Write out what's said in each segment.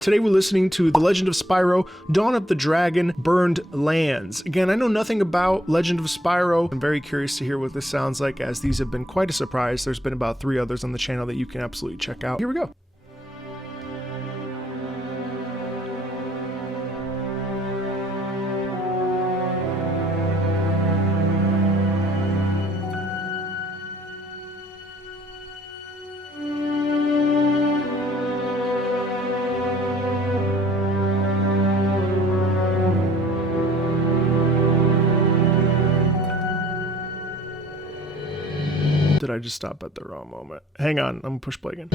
Today we're listening to The Legend of Spyro, Dawn of the Dragon, Burned Lands. Again, I know nothing about Legend of Spyro. I'm very curious to hear what this sounds like, as these have been quite a surprise. There's been about 3 others on the channel that you can absolutely check out. Here we go. Did I just stop at the wrong moment? Hang on, I'm gonna push play again.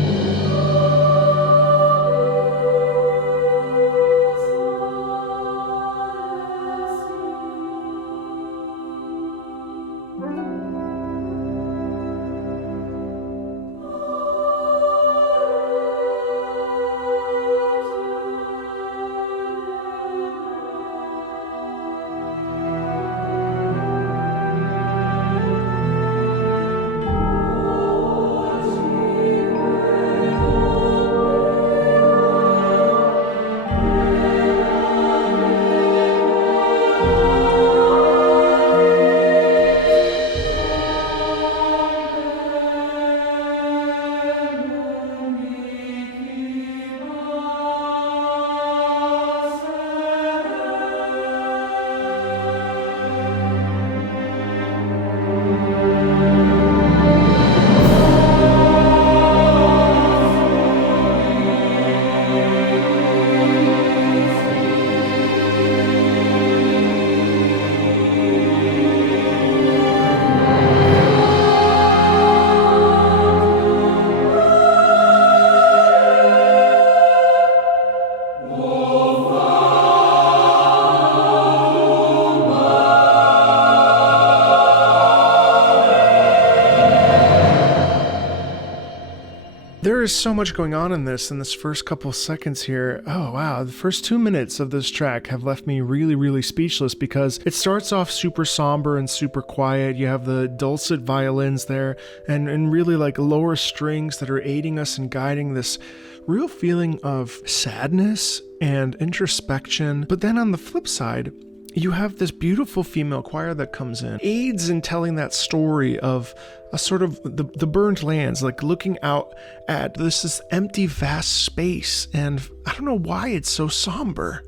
There is so much going on in this first couple seconds here. Oh wow, the first 2 minutes of this track have left me really speechless, because it starts off super somber and super quiet. You have the dulcet violins there and really like lower strings that are aiding us and guiding this real feeling of sadness and introspection. But then on the flip side, you have this beautiful female choir that comes in, aids in telling that story of a sort of the burned lands, like looking out at this empty, vast space. And I don't know why it's so somber.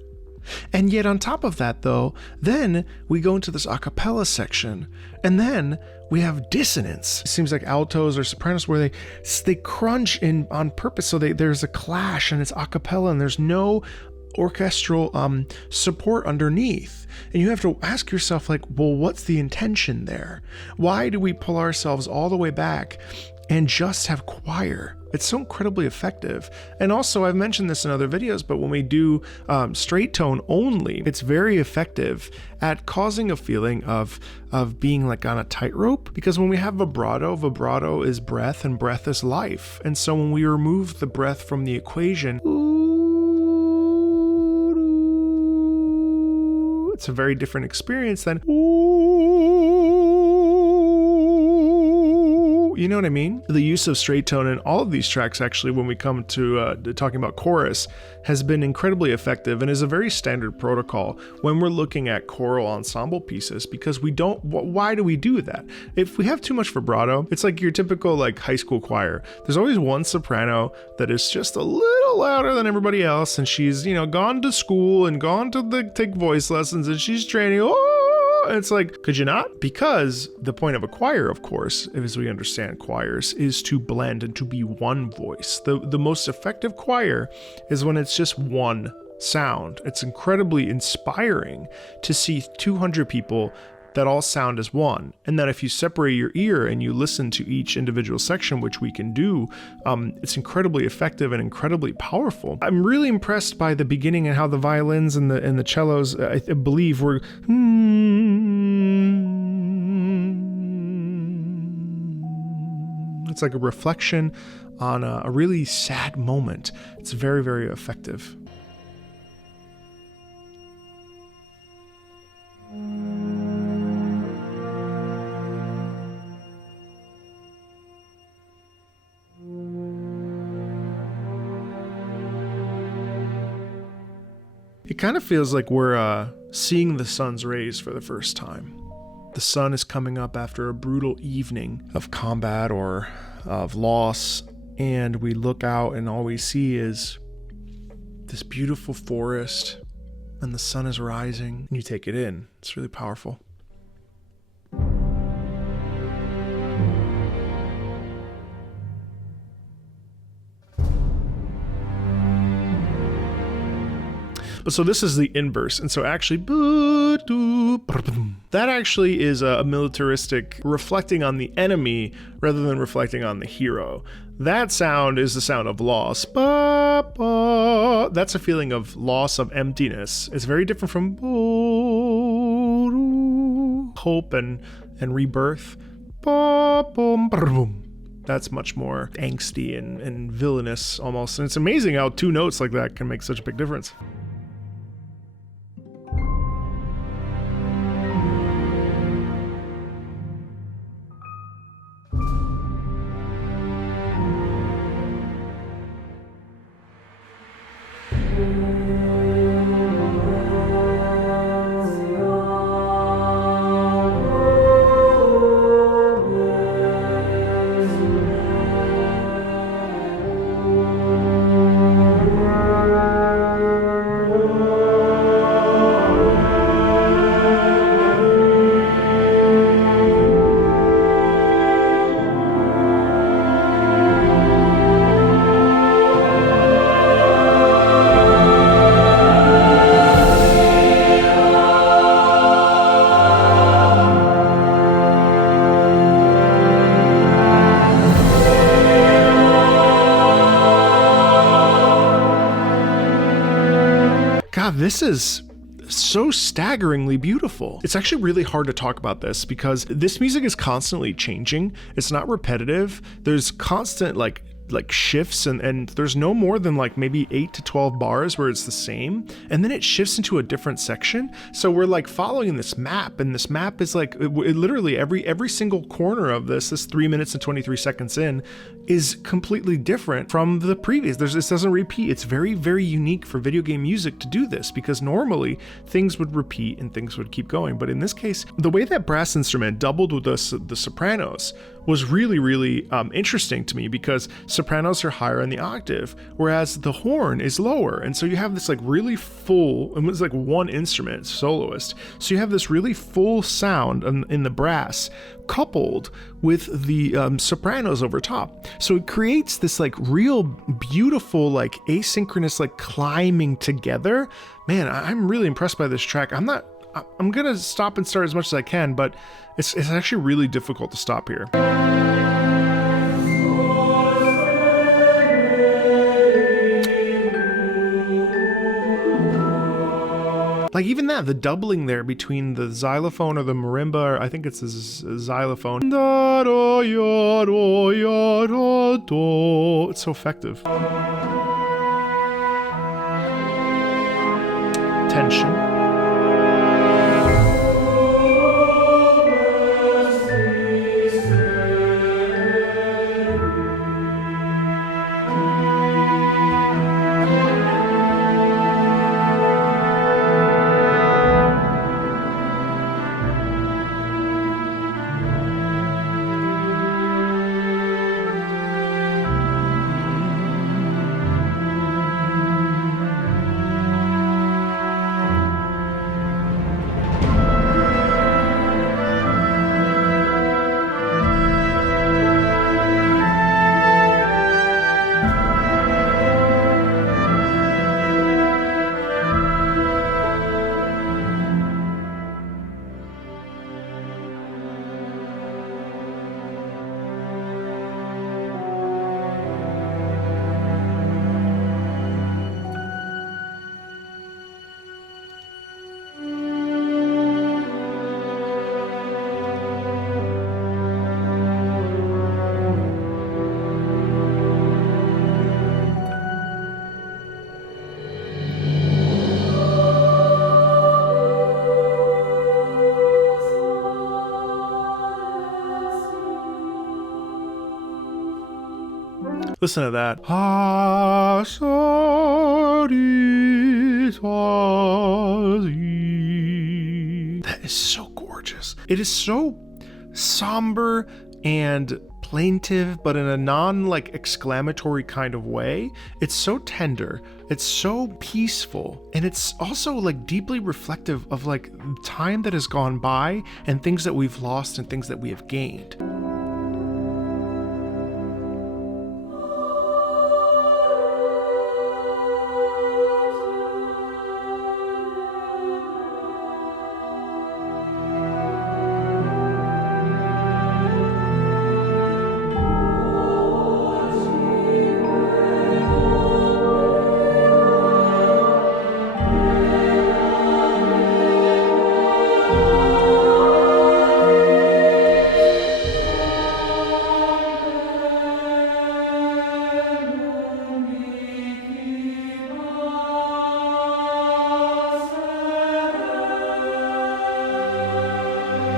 And yet on top of that though, then we go into this a cappella section, and then we have dissonance. It seems like altos or sopranos where they crunch in on purpose, so there's a clash and it's a cappella and there's no orchestral support underneath. And you have to ask yourself, like, well, what's the intention there? Why do we pull ourselves all the way back and just have choir? It's so incredibly effective. And also, I've mentioned this in other videos, but when we do straight tone only, it's very effective at causing a feeling of being like on a tightrope. Because when we have vibrato is breath and breath is life. And so when we remove the breath from the equation, it's a very different experience than you know what I mean? The use of straight tone in all of these tracks, actually, when we come to talking about chorus, has been incredibly effective and is a very standard protocol when we're looking at choral ensemble pieces, because we don't, why do we do that? If we have too much vibrato, it's like your typical like high school choir. There's always one soprano that is just a little louder than everybody else, and she's, you know, gone to school and gone to take voice lessons, and she's training. It's like, could you not? Because the point of a choir, of course, as we understand choirs, is to blend and to be one voice. The most effective choir is when it's just one sound. It's incredibly inspiring to see 200 people that all sound as one. And that if you separate your ear and you listen to each individual section, which we can do, it's incredibly effective and incredibly powerful. I'm really impressed by the beginning and how the violins and the cellos, I believe, were it's like a reflection on a really sad moment. It's very effective. It kind of feels like we're seeing the sun's rays for the first time. The sun is coming up after a brutal evening of combat or of loss, and we look out and all we see is this beautiful forest, and the sun is rising, and you take it in. It's really powerful. But so this is the inverse, and so actually, that actually is a militaristic reflecting on the enemy rather than reflecting on the hero. That sound is the sound of loss. That's a feeling of loss, of emptiness. It's very different from hope and rebirth. That's much more angsty and villainous almost. And it's amazing how two notes like that can make such a big difference. This is so staggeringly beautiful. It's actually really hard to talk about this because this music is constantly changing. It's not repetitive. There's constant like shifts and there's no more than like maybe 8 to 12 bars where it's the same, and then it shifts into a different section. So we're like following this map, and this map is like it literally every single corner of this 3 minutes and 23 seconds in is completely different from the previous. This doesn't repeat. It's very, very unique for video game music to do this because normally things would repeat and things would keep going. But in this case, the way that brass instrument doubled with the sopranos was really, really interesting to me because sopranos are higher in the octave, whereas the horn is lower. And so you have this like really full, it was like one instrument, soloist. So you have this really full sound in the brass coupled with the sopranos over top. So it creates this like real beautiful, like asynchronous, like climbing together. Man, I'm really impressed by this track. I'm gonna stop and start as much as I can, but it's actually really difficult to stop here. Like even that, the doubling there between the xylophone or the marimba, or I think it's a xylophone. It's so effective. Tension. Listen to that. is so gorgeous. It is so somber and plaintive, but in a non-like exclamatory kind of way. It's so tender, it's so peaceful, and it's also like deeply reflective of like time that has gone by and things that we've lost and things that we have gained.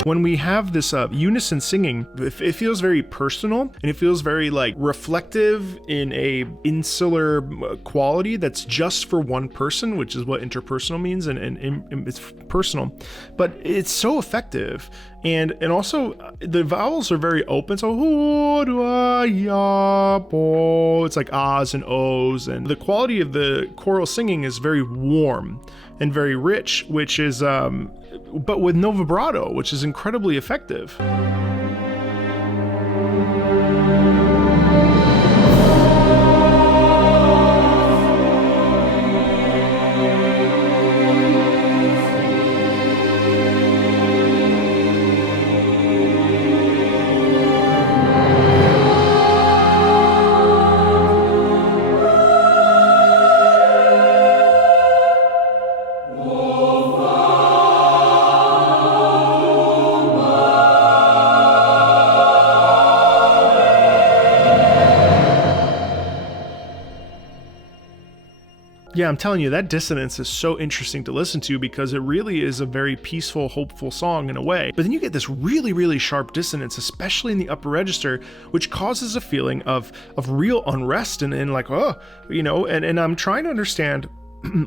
When we have this unison singing, it feels very personal, and it feels very like reflective in a insular quality that's just for one person, which is what interpersonal means, and it's personal, but it's so effective. And also the vowels are very open, so it's like ahs and ohs, and the quality of the choral singing is very warm and very rich, which is but with no vibrato, which is incredibly effective. Yeah, I'm telling you, that dissonance is so interesting to listen to because it really is a very peaceful, hopeful song in a way. But then you get this really, really sharp dissonance, especially in the upper register, which causes a feeling of real unrest and like, oh, you know, and I'm trying to understand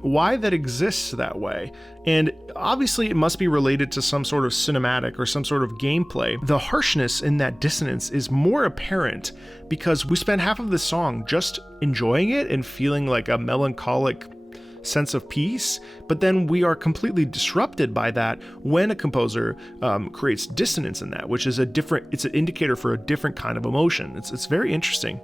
why that exists that way. And obviously it must be related to some sort of cinematic or some sort of gameplay. The harshness in that dissonance is more apparent because we spend half of the song just enjoying it and feeling like a melancholic sense of peace, but then we are completely disrupted by that when a composer creates dissonance in that, which is it's an indicator for a different kind of emotion. It's very interesting.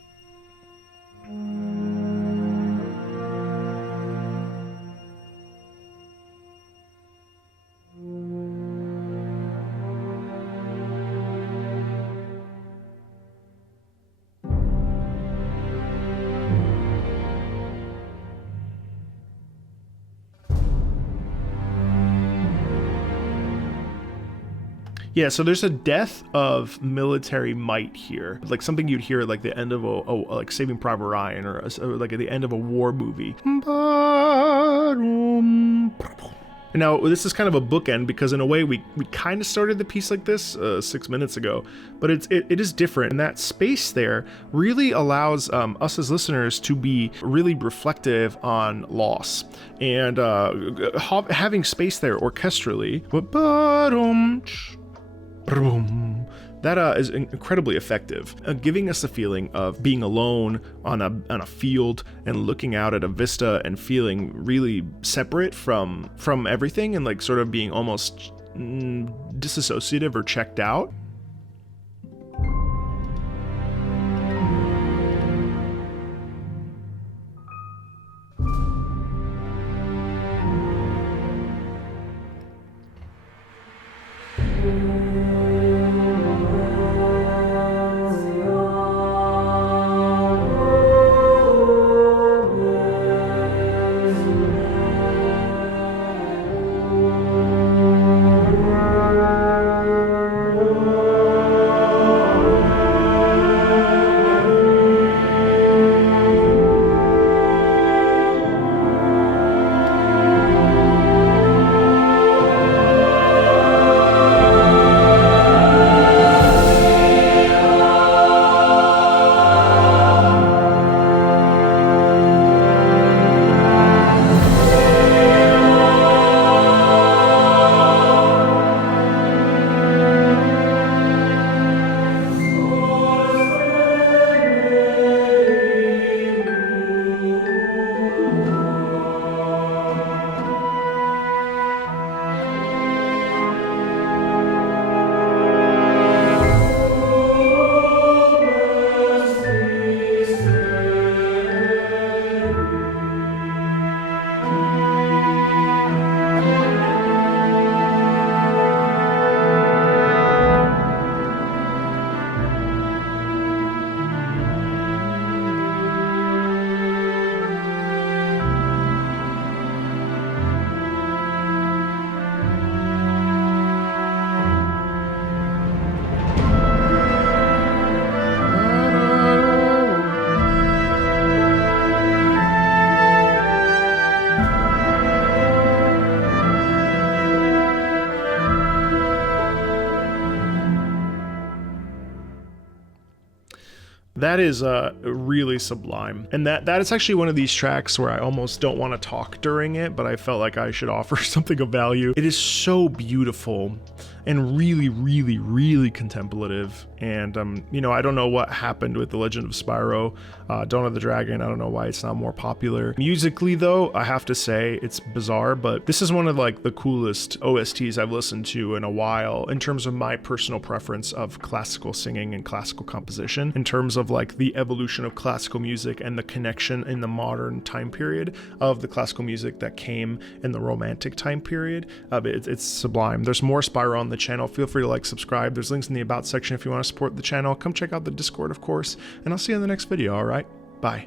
Yeah, so there's a death of military might here, like something you'd hear at like the end of like Saving Private Ryan or like at the end of a war movie. And now this is kind of a bookend because in a way we kind of started the piece like this 6 minutes ago, but it is different. And that space there really allows us as listeners to be really reflective on loss and having space there orchestrally. That is incredibly effective, giving us a feeling of being alone on a field and looking out at a vista and feeling really separate from everything and like sort of being almost disassociative or checked out. That is really sublime. And that is actually one of these tracks where I almost don't want to talk during it, but I felt like I should offer something of value. It is so beautiful and really, really, really contemplative. And, you know, I don't know what happened with The Legend of Spyro, Dawn of the Dragon. I don't know why it's not more popular. Musically, though, I have to say it's bizarre, but this is one of like the coolest OSTs I've listened to in a while in terms of my personal preference of classical singing and classical composition, in terms of like the evolution of classical music and the connection in the modern time period of the classical music that came in the romantic time period. It's sublime. There's more Spyro on the channel. Feel free to like, subscribe. There's links in the about section if you want to support the channel. Come check out the Discord, of course, and I'll see you in the next video. All right, bye.